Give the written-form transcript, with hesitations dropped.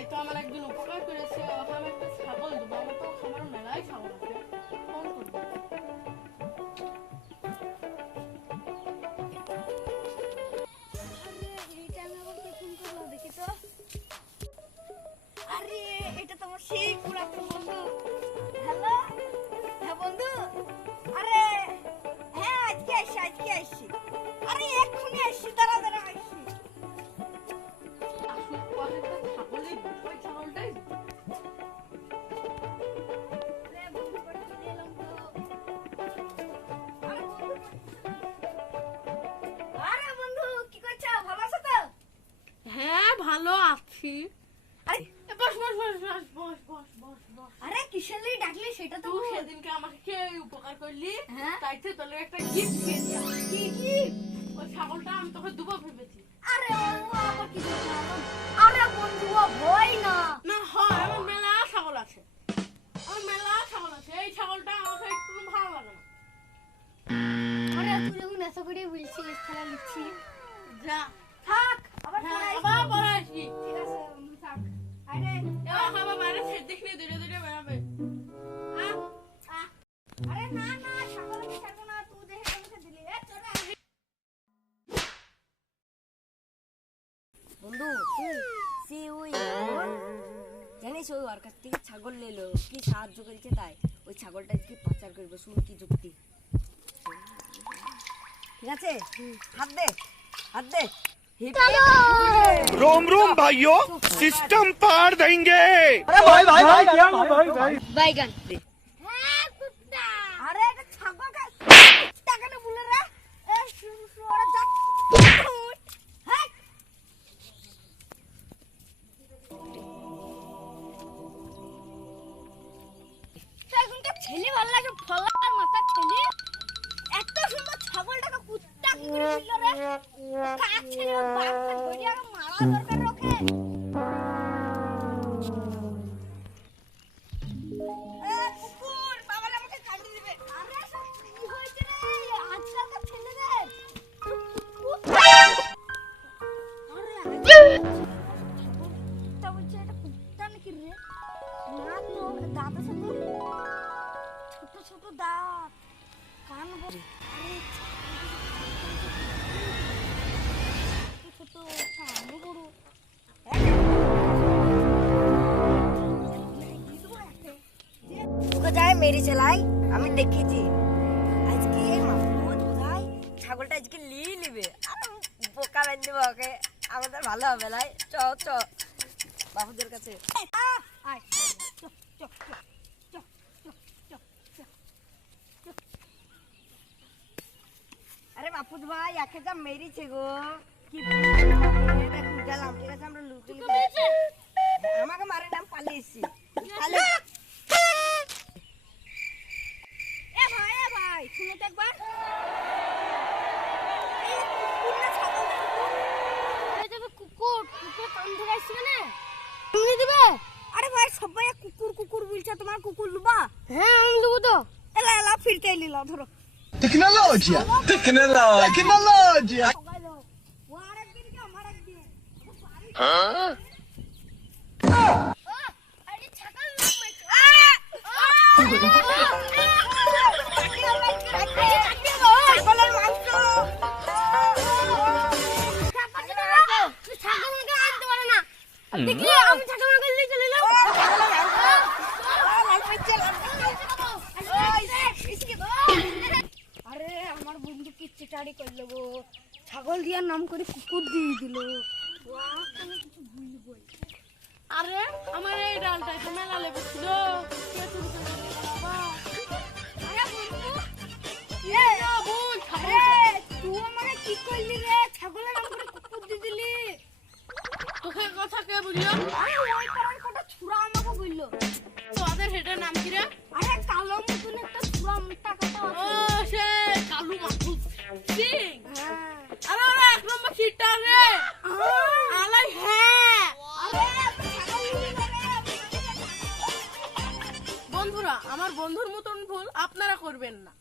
ভাই তো আমার একদিন উপকার করেছে, ওকে আমি একটা ছাগল দেবো। আমার তো আমার মেলায় ছাগল আছে, ফোন করবো। আরে এটা তো আমার সেই পুরাতন বন্ধু। হ্যালো, হ্যাঁ বন্ধু। আরে হ্যাঁ, আজকে আসছি। আরে এক্ষুনি আসছি, দাঁড়া আসছি। আসল পথে তো ছাগলই, ওই ছাগলটাই আরে বন্ধু বাড়ি চলে এলাম তো। আরে বন্ধু কি করছো, ভালো আছো তো? হ্যাঁ ভালো আছি। আরে বস বস বস বস বস বস বস বস। আরে কিসের লাগি ডাকলি সেটা তো তুই বল। সেদিনকে আমাকে কে উপকার করলি, হ্যাঁ? তাইতে তোর একটা গিফট দিয়েছি। কি কি? ওই ছাগলটা আমি তোকে দেবো ভেবেছি। আরে ও আবার কি করছো? আরে বন্ধু ও ভয় না। না হয়, আমার মেলা ছাগল আছে, এই ছাগলটা আমাকে একটু ভালো লাগে না। আরে তুই যখন এত করে বলছিস তাহলে লিখছি। যা থাক আবার হ্যাঁ, পরে আসবি। আবার পরে আসবি। ঠিক আছে বন্ধু থাক। আরে এবার খাবার বাইরে ছেড়ে দেখলে ধীরে ধীরে বেড়াবে। আহ, আহ। আরে না না সকালে আমি ছাড়বো না, তুই দেখে আমাকে দিলি। চলে আসবি। বন্ধু সে ওই জানিস ওই ওর কাছ থেকে ছাগল নিলো, কি সাহায্য করেছে তাই ওই ছাগলটা কি পাচার করবে, শুন কি যুক্তি। ঠিক আছে হাত দে रोम रोम भाइयों, सिस्टम पार देंगे। বাইগান হ্যাঁ কুত্তা। আরে এটা ছাগল কুত্তা কেন বলে রে? এ ওরা যা। হ্যাঁ এখনকার ছেলে ভালো লাগে, ফলার মাথা ছেলে এত সুন্দর ছাগলটাকে কুত্তা কি করে দিল রে? কাক ছেলে বাপকে ধরে আগে মারা দরকার রকে। এ কুকুর বাবালে আমাকে কামড়ে দিবে। আরে সব কি হয়েছে রে আজকালকার ছেলেদের? আরে কুত্তা বলছে, এটা কুত্তা নাকি রে? না তো দাঁত আছে তো, ছোট ছোট দাঁত, কান বড়। আরে ছোট ছোট কানও বড়। ওকে যায় মেরি চালাই, আমি দেখেছি আজকে মাহমুদ ভাই ছাগলটা আজকে নিয়ে নিবে, আর বোকা বেঁধে দেবো ওকে, আমাদের ভালো হবে লাই। চ বাবুদের কাছে। আয় চ চ চ চ চ চ। আরে বাপুদ ভাই একে যা মেরেছে গো, কি দেখুন গেলাম। ঠিক আছে আমরা লুটে আমাকে মারে নাম পালিয়ে এসছি। এ ভাই শুনো তো একবার। এই কুকুর না ছাগল না কুকুর? এটা তো কুকুর কান ধরে আসছে কেন? তুমি দিবে? আরে ভাই সবাই কুকুর কুকুর বলছে, তোমার কুকুর লুবা? হ্যাঁ আমি দেবো তো। এলা ফিরতে নিলাম, ধরো। टेक्नोलॉजिया ও আরেকদিন কি আমার একদিন। আরে ছাগল না ছাগলের মাংস। ছাগল আমাকে আনতে পারে না। দেখি আমি ছাগল আমাকে নিয়ে চলে এলাম। আরে আমার বন্ধু কি চিটারি করলো গো, ছাগল দিয়ার নাম করে কুকুর দিয়ে দিল। কিছু ভুলবো। আরে আমার এই ডালটা এটা মেলা লেগেছিল, কে চুরি করে নিয়ে গেল বাবা? আরে বন্ধু এ, বল, ছাগল। আরে তুই আমাকে কি করলি রে? ছাগলের নাম করে কুকুর দিয়ে দিলি। তোকে কথা কে বললো? আরে ওই পাড়ার কটা ছুরা আমাকে বললো। তোদের হেটার নাম কি রে? আরে কালো মতন একটা ছুরা মোটা কাটা ও সে কালু মাহফুজ সিং। হ্যাঁ আরে ওরা এক নম্বর সিটটা রে। আলাই হ্যাঁ। আরে ছাগল নিয়ে যাবে। বন্ধুরা, আমার বন্ধুর মতন ভুল আপনারা করবেন না।